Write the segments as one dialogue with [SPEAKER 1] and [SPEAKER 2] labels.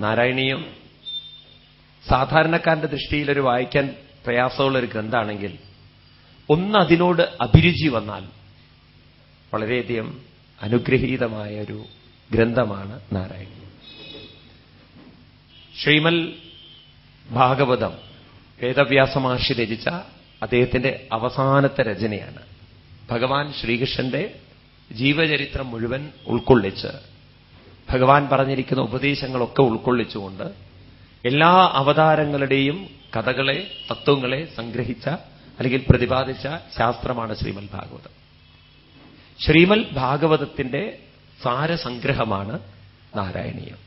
[SPEAKER 1] നാരായണീയം. സാധാരണക്കാരന്റെ ദൃഷ്ടിയിൽ ഒരു വായിക്കാൻ പ്രയാസമുള്ള ഒരു ഗ്രന്ഥാണെങ്കിൽ ഒന്ന് അതിനോട് അഭിരുചി വന്നാൽ വളരെയധികം അനുഗ്രഹീതമായ ഒരു ഗ്രന്ഥമാണ് നാരായണീയം. ശ്രീമൽ ഭാഗവതം വേദവ്യാസ മഹർഷി രചിച്ച അദ്ദേഹത്തിന്റെ അവസാനത്തെ രചനയാണ്. ഭഗവാൻ ശ്രീകൃഷ്ണന്റെ ജീവചരിത്രം മുഴുവൻ ഉൾക്കൊള്ളിച്ച് ഭഗവാൻ പറഞ്ഞിരിക്കുന്ന ഉപദേശങ്ങളൊക്കെ ഉൾക്കൊള്ളിച്ചുകൊണ്ട് എല്ലാ അവതാരങ്ങളുടെയും കഥകളെ തത്വങ്ങളെ സംഗ്രഹിച്ച അല്ലെങ്കിൽ പ്രതിപാദിച്ച ശാസ്ത്രമാണ് ശ്രീമൽ ഭാഗവതം. ശ്രീമൽ ഭാഗവതത്തിന്റെ സാരസംഗ്രഹമാണ് നാരായണീയം.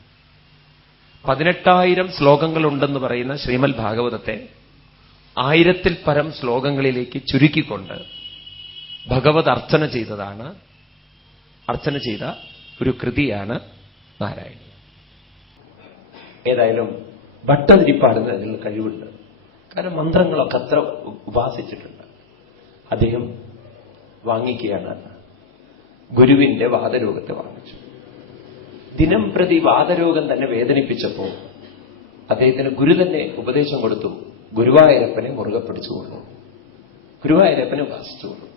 [SPEAKER 1] പതിനെട്ടായിരം ശ്ലോകങ്ങളുണ്ടെന്ന് പറയുന്ന ശ്രീമൽ ഭാഗവതത്തെ ആയിരത്തിൽ പരം ശ്ലോകങ്ങളിലേക്ക് ചുരുക്കിക്കൊണ്ട് ഭഗവത് അർച്ചന ചെയ്തതാണ് അർച്ചന ചെയ്ത ഒരു കൃതിയാണ് നാരായണി ഏതായാലും ഭട്ടതിരിപ്പാടുന്ന അതിൽ കഴിവുണ്ട്. കാരണം മന്ത്രങ്ങളൊക്കെ അത്ര ഉപാസിച്ചിട്ടുണ്ട്. അദ്ദേഹം വാങ്ങിക്കുകയാണ് ഗുരുവിന്റെ വാദരോഗത്തെ വാങ്ങിച്ചു. ദിനം പ്രതി വാദരോഗം തന്നെ വേദനിപ്പിച്ചപ്പോൾ അദ്ദേഹത്തിന് ഗുരു തന്നെ ഉപദേശം കൊടുത്തു. ഗുരുവായൂരപ്പനെ മുറുകെ പിടിച്ചുകൊള്ളു ഗുരുവായൂരപ്പനെ ഉപാസിച്ചുകൊള്ളു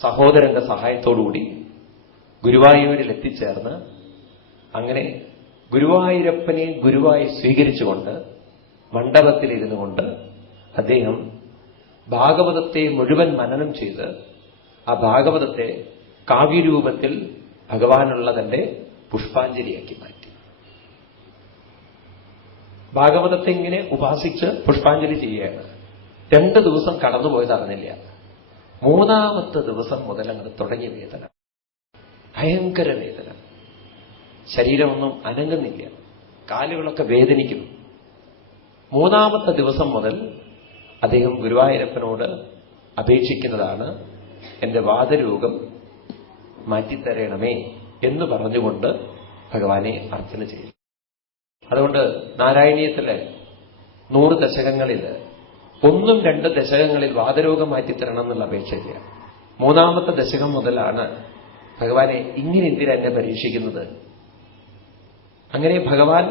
[SPEAKER 1] സഹോദരന്റെ സഹായത്തോടുകൂടി ഗുരുവായൂരിൽ എത്തിച്ചേർന്ന് അങ്ങനെ ഗുരുവായൂരപ്പനെ ഗുരുവായി സ്വീകരിച്ചുകൊണ്ട് മണ്ഡപത്തിലിരുന്നു കൊണ്ട് അദ്ദേഹം ഭാഗവതത്തെ മുഴുവൻ മനനം ചെയ്ത് ആ ഭാഗവതത്തെ കാവ്യരൂപത്തിൽ ഭഗവാനുള്ള തന്റെ പുഷ്പാഞ്ജലിയാക്കി മാറ്റി. ഭാഗവതത്തെ ഇങ്ങനെ ഉപാസിച്ച് പുഷ്പാഞ്ജലി ചെയ്യുകയാണ്. രണ്ട് ദിവസം കടന്നുപോയത് അറിഞ്ഞില്ല. മൂന്നാമത്തെ ദിവസം മുതൽ തുടങ്ങിയ വേദന. ഭയങ്കര വേദന. ശരീരമൊന്നും അനങ്ങുന്നില്ല. കാലുകളൊക്കെ വേദനിക്കുന്നു. മൂന്നാമത്തെ ദിവസം മുതൽ അദ്ദേഹം ഗുരുവായൂരപ്പനോട് അപേക്ഷിക്കുന്നതാണ് എന്റെ വാദരോഗം മാറ്റിത്തരണമേ എന്ന് പറഞ്ഞുകൊണ്ട് ഭഗവാനെ അർച്ചന ചെയ്തു. അതുകൊണ്ട് നാരായണീയത്തിലെ നൂറ് ദശകങ്ങളിൽ ഒന്നും രണ്ട് ദശകങ്ങളിൽ വാദരോഗം മാറ്റിത്തരണം എന്നുള്ള അപേക്ഷയില്ല മൂന്നാമത്തെ ദശകം മുതലാണ് ഭഗവാനെ ഇങ്ങനെ എന്തിനാ എന്നെ പരീക്ഷിക്കുന്നത്? അങ്ങനെ ഭഗവാൻ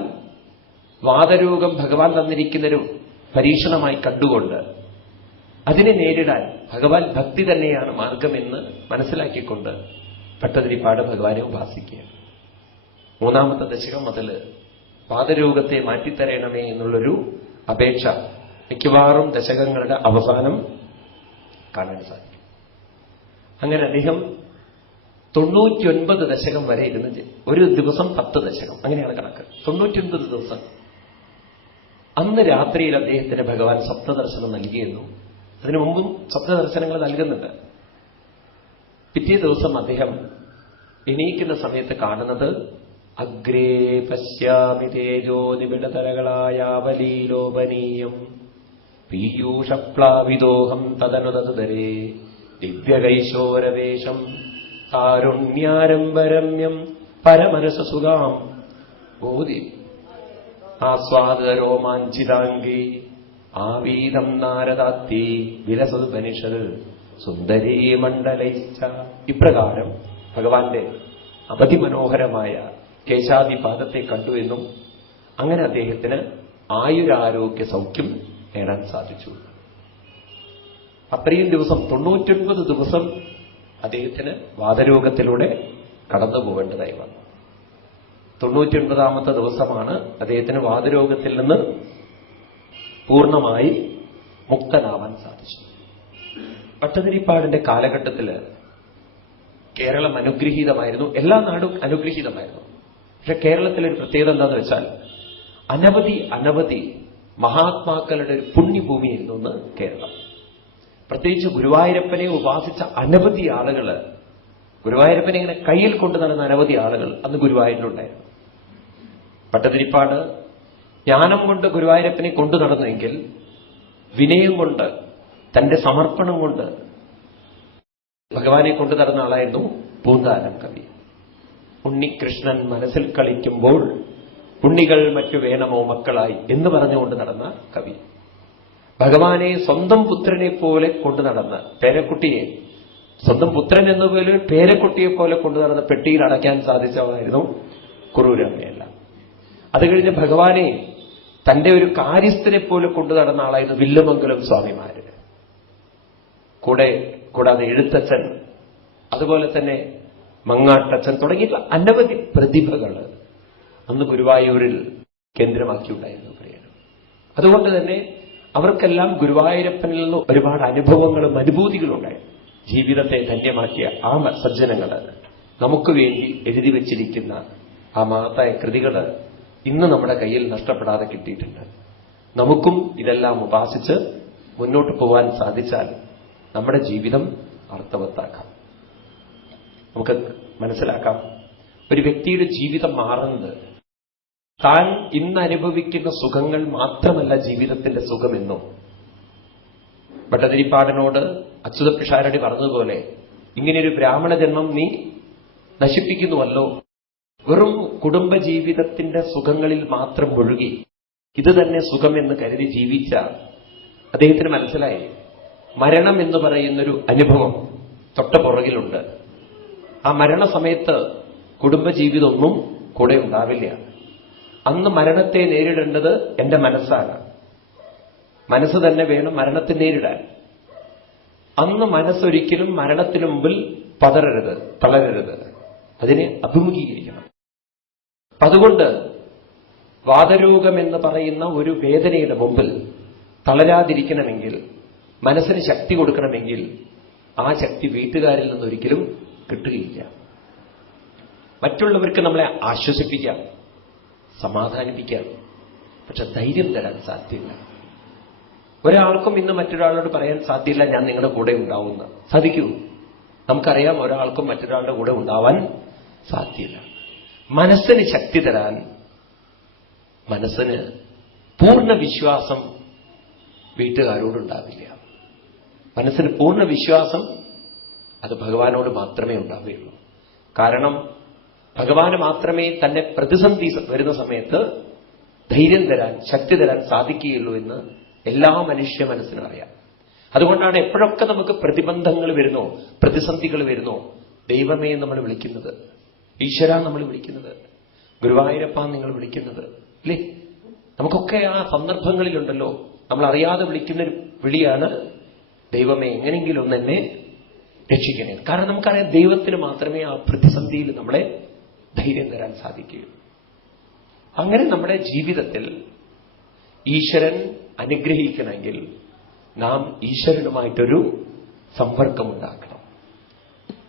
[SPEAKER 1] വാദരോഗം ഭഗവാൻ തന്നിരിക്കുന്നൊരു പരീക്ഷണമായി കണ്ടുകൊണ്ട് അതിനെ നേരിടാൻ ഭഗവാൻ ഭക്തി തന്നെയാണ് മാർഗമെന്ന് മനസ്സിലാക്കിക്കൊണ്ട് ഭട്ടതിരിപ്പാട് ഭഗവാനെ ഉപാസിക്കുക മൂന്നാമത്തെ ദശകം മുതൽ വാദരോഗത്തെ മാറ്റിത്തരയണമേ എന്നുള്ളൊരു അപേക്ഷ മിക്കവാറും ദശകങ്ങളുടെ അവസാനം കാണാൻ സാധിക്കും. അങ്ങനെ അദ്ദേഹം തൊണ്ണൂറ്റിയൊൻപത് ദശകം വരെ ഇരുന്ന് ഒരു ദിവസം പത്ത് ദശകം. അങ്ങനെയാണ് കണക്ക്. തൊണ്ണൂറ്റിയൊൻപത് ദിവസം. അന്ന് രാത്രിയിൽ അദ്ദേഹത്തിന് ഭഗവാൻ സ്വപ്നദർശനം നൽകിയിരുന്നു. അതിനു മുമ്പും സ്വപ്നദർശനങ്ങൾ നൽകുന്നുണ്ട്. പിറ്റേ ദിവസം അദ്ദേഹം എണീക്കുന്ന സമയത്ത് കാണുന്നത് അഗ്രേ പശ്യാമി തേജോ നിബിഡതരകളായാവലീലോപനീയം പീയൂഷപ്ലാവിദോഹം തദനുതതുദരേ ദിവ്യകൈശോരവേശം കാരുണ്യാരംഭരമ്യം പരമനസുഖാം ബോധി. ആസ്വാദരോമാഞ്ചിതാംഗി ആവീതം നാരദാത്തി. വിലസതുപനിഷത് സുന്ദരീ മണ്ഡലൈശ്ച. ഇപ്രകാരം ഭഗവാന്റെ അപതിമനോഹരമായ കേശാദിപാദത്തെ കണ്ടു എന്നും അങ്ങനെ അദ്ദേഹത്തിന് ആയുരാരോഗ്യ സൗഖ്യം നേടാൻ സാധിച്ചു. അത്രയും ദിവസം തൊണ്ണൂറ്റൊൻപത് ദിവസം അദ്ദേഹത്തിന് വാദരോഗത്തിലൂടെ കടന്നു പോകേണ്ടതായി വന്നു. തൊണ്ണൂറ്റിയൊൻപതാമത്തെ ദിവസമാണ് അദ്ദേഹത്തിന് വാദരോഗത്തിൽ നിന്ന് പൂർണമായി മുക്തനാവാൻ സാധിച്ചു പട്ടതിരിപ്പാടിന്റെ കാലഘട്ടത്തിൽ കേരളം അനുഗ്രഹീതമായിരുന്നു. എല്ലാ നാടും അനുഗ്രഹീതമായിരുന്നു. പക്ഷെ കേരളത്തിലെ ഒരു പ്രത്യേകത എന്താന്ന് വെച്ചാൽ അനവധി അനവധി മഹാത്മാക്കളുടെ ഒരു പുണ്യഭൂമിയായിരുന്നു കേരളം. പ്രത്യേകിച്ച് ഗുരുവായൂരപ്പനെ ഉപാസിച്ച അനവധി ആളുകൾ ഗുരുവായൂരപ്പനെ ഇങ്ങനെ കയ്യിൽ കൊണ്ടു നടന്ന അനവധി ആളുകൾ അന്ന് ഗുരുവായൂരിലുണ്ടായിരുന്നു. പട്ടതിരിപ്പാട് ജ്ഞാനം കൊണ്ട് ഗുരുവായൂരപ്പനെ കൊണ്ടു നടന്നെങ്കിൽ വിനയം കൊണ്ട് തന്റെ സമർപ്പണം കൊണ്ട് ഭഗവാനെ കൊണ്ടു നടന്ന ആളായിരുന്നു പൂന്താനം കവി. ഉണ്ണികൃഷ്ണൻ മനസ്സിൽ കളിക്കുമ്പോൾ ഉണ്ണികൾ മറ്റു വേണമോ മക്കളായി എന്ന് പറഞ്ഞുകൊണ്ട് നടന്ന കവി. ഭഗവാനെ സ്വന്തം പുത്രനെ പോലെ കൊണ്ടു നടന്ന പേരക്കുട്ടിയെ സ്വന്തം പുത്രൻ എന്ന പോലെ പേരക്കുട്ടിയെ പോലെ കൊണ്ടു നടന്ന പെട്ടിയിൽ അടയ്ക്കാൻ സാധിച്ചവനായിരുന്നു കുറൂരമ്മയല്ല അത് കഴിഞ്ഞ് ഭഗവാനെ തന്റെ ഒരു കാര്യസ്ഥനെ പോലെ കൊണ്ടു നടന്ന ആളായിരുന്നു വില്ലുമംഗലം സ്വാമിമാര്. കൂടെ കൂടാതെ എഴുത്തച്ഛൻ അതുപോലെ തന്നെ മങ്ങാട്ടച്ഛൻ തുടങ്ങിയിട്ടുള്ള അനവധി പ്രതിഭകൾ അന്ന് ഗുരുവായൂരിൽ കേന്ദ്രമാക്കിയുണ്ടായിരുന്നു. പറയണം അതുകൊണ്ട് തന്നെ അവർക്കെല്ലാം ഗുരുവായൂരപ്പനിൽ നിന്ന് ഒരുപാട് അനുഭവങ്ങളും അനുഭൂതികളും ഉണ്ടായിരുന്നു ജീവിതത്തെ ധന്യമാക്കിയ ആ സജ്ജനങ്ങൾ നമുക്ക് വേണ്ടി എഴുതി വച്ചിരിക്കുന്ന ആ മഹത്തായ കൃതികൾ ഇന്ന് നമ്മുടെ കയ്യിൽ നഷ്ടപ്പെടാതെ കിട്ടിയിട്ടുണ്ട്. നമുക്കും ഇതെല്ലാം ഉപാസിച്ച് മുന്നോട്ട് പോകാൻ സാധിച്ചാൽ നമ്മുടെ ജീവിതം അർത്ഥവത്താക്കാം. നമുക്ക് മനസ്സിലാക്കാം. ഒരു വ്യക്തിയുടെ ജീവിതം മാറുന്നത് താൻ ഇന്ന് അനുഭവിക്കുന്ന സുഖങ്ങൾ മാത്രമല്ല ജീവിതത്തിന്റെ സുഖമെന്നും. ഭട്ടതിരിപ്പാടനോട് അച്യുത പിഷാരടി പറഞ്ഞതുപോലെ ഇങ്ങനെയൊരു ബ്രാഹ്മണ ജന്മം നീ നശിപ്പിക്കുന്നുവല്ലോ. വെറും കുടുംബജീവിതത്തിന്റെ സുഖങ്ങളിൽ മാത്രം മുഴുകി ഇത് തന്നെ സുഖമെന്ന് കരുതി ജീവിച്ച അദ്ദേഹത്തിന് മനസ്സിലായി. മരണം എന്ന് പറയുന്നൊരു അനുഭവം തൊട്ട പുറകിലുണ്ട് ആ മരണസമയത്ത് കുടുംബജീവിതമൊന്നും കൂടെ ഉണ്ടാവില്ല. അന്ന് മരണത്തെ നേരിടേണ്ടത് എന്റെ മനസ്സാണ്. മനസ്സ് തന്നെ വേണം മരണത്തെ നേരിടാൻ. അന്ന് മനസ്സൊരിക്കലും മരണത്തിന് മുമ്പിൽ പതറരുത് തളരരുത്. അതിനെ അഭിമുഖീകരിക്കണം. അതുകൊണ്ട് വാതരോഗം എന്ന് പറയുന്ന ഒരു വേദനയുടെ മുമ്പിൽ തളരാതിരിക്കണമെങ്കിൽ മനസ്സിന് ശക്തി കൊടുക്കണമെങ്കിൽ ആ ശക്തി വീട്ടുകാരിൽ നിന്നൊരിക്കലും കിട്ടുകയില്ല. മറ്റുള്ളവർക്ക് നമ്മളെ ആശ്വസിപ്പിക്കാം. സമാധാനിപ്പിക്കാം പക്ഷെ ധൈര്യം തരാൻ സാധ്യമില്ല. ഒരാൾക്കും ഇന്ന് മറ്റൊരാളോട് പറയാൻ സാധ്യമില്ല ഞാൻ നിങ്ങളുടെ കൂടെ ഉണ്ടാവുന്ന. സാധിക്കൂ. നമുക്കറിയാം ഒരാൾക്കും മറ്റൊരാളുടെ കൂടെ ഉണ്ടാവാൻ സാധ്യമില്ല. മനസ്സിന് ശക്തി തരാൻ മനസ്സിന് പൂർണ വിശ്വാസം വീട്ടുകാരോടുണ്ടാവില്ല മനസ്സിന് പൂർണ വിശ്വാസം അത് ഭഗവാനോട് മാത്രമേ ഉണ്ടാവുകയുള്ളൂ. കാരണം ഭഗവാന് മാത്രമേ തന്നെ പ്രതിസന്ധി വരുന്ന സമയത്ത് ധൈര്യം തരാൻ ശക്തി തരാൻ സാധിക്കുകയുള്ളൂ എന്ന് എല്ലാ മനുഷ്യ മനസ്സിനും അറിയാം. അതുകൊണ്ടാണ് എപ്പോഴൊക്കെ നമുക്ക് പ്രതിബന്ധങ്ങൾ വരുന്നോ പ്രതിസന്ധികൾ വരുന്നോ ദൈവമേ നമ്മൾ വിളിക്കുന്നത് ഈശ്വര നമ്മൾ വിളിക്കുന്നത് ഗുരുവായൂരപ്പ നിങ്ങൾ വിളിക്കുന്നത് ഇല്ലേ? നമുക്കൊക്കെ ആ സന്ദർഭങ്ങളിലുണ്ടല്ലോ. നമ്മൾ അറിയാതെ വിളിക്കുന്ന ഒരു വിളിയാണ് ദൈവമേ എങ്ങനെയെങ്കിലും ഒന്ന് എന്നെ രക്ഷിക്കണേ കാരണം നമുക്കറിയാം ദൈവത്തിന് മാത്രമേ ആ പ്രതിസന്ധിയിൽ നമ്മളെ ധൈര്യം തരാൻ സാധിക്കുകയുള്ളൂ അങ്ങനെ നമ്മുടെ ജീവിതത്തിൽ ഈശ്വരൻ അനുഗ്രഹിക്കണമെങ്കിൽ നാം ഈശ്വരനുമായിട്ടൊരു സമ്പർക്കമുണ്ടാക്കണം.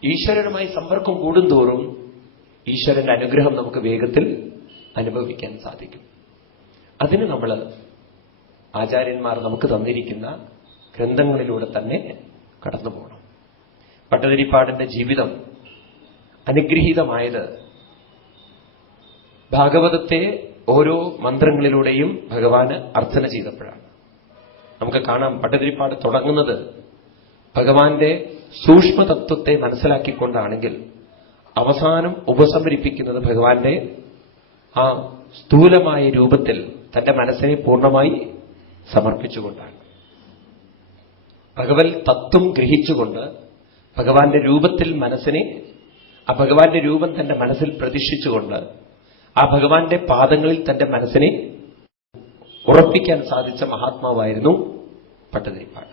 [SPEAKER 1] ഈശ്വരനുമായി സമ്പർക്കം കൂടുന്തോറും ഈശ്വരന്റെ അനുഗ്രഹം നമുക്ക് വേഗത്തിൽ അനുഭവിക്കാൻ സാധിക്കും. അതിന് നമ്മൾ ആചാര്യന്മാർ നമുക്ക് തന്നിരിക്കുന്ന ഗ്രന്ഥങ്ങളിലൂടെ തന്നെ കടന്നു പോകണം പട്ടതിരിപ്പാടിന്റെ ജീവിതം അനുഗ്രഹീതമായത് ഭാഗവതത്തെ ഓരോ മന്ത്രങ്ങളിലൂടെയും ഭഗവാന് അർച്ചന ചെയ്തപ്പോഴാണ്. നമുക്ക് കാണാം പട്ടതിരിപ്പാട് തുടങ്ങുന്നത് ഭഗവാന്റെ സൂക്ഷ്മതത്വത്തെ മനസ്സിലാക്കിക്കൊണ്ടാണെങ്കിൽ അവസാനം ഉപസംഹരിപ്പിക്കുന്നത് ഭഗവാന്റെ ആ സ്ഥൂലമായ രൂപത്തിൽ തന്റെ മനസ്സിനെ പൂർണമായി സമർപ്പിച്ചുകൊണ്ടാണ്. ഭഗവത് തത്വം ഗ്രഹിച്ചുകൊണ്ട് ഭഗവാന്റെ രൂപത്തിൽ മനസ്സിനെ ആ ഭഗവാന്റെ രൂപം തന്റെ മനസ്സിൽ പ്രതിഷ്ഠിച്ചുകൊണ്ട് ആ ഭഗവാന്റെ പാദങ്ങളിൽ തന്റെ മനസ്സിനെ ഉറപ്പിക്കാൻ സാധിച്ച മഹാത്മാവായിരുന്നു പട്ടതിരിപ്പാട്.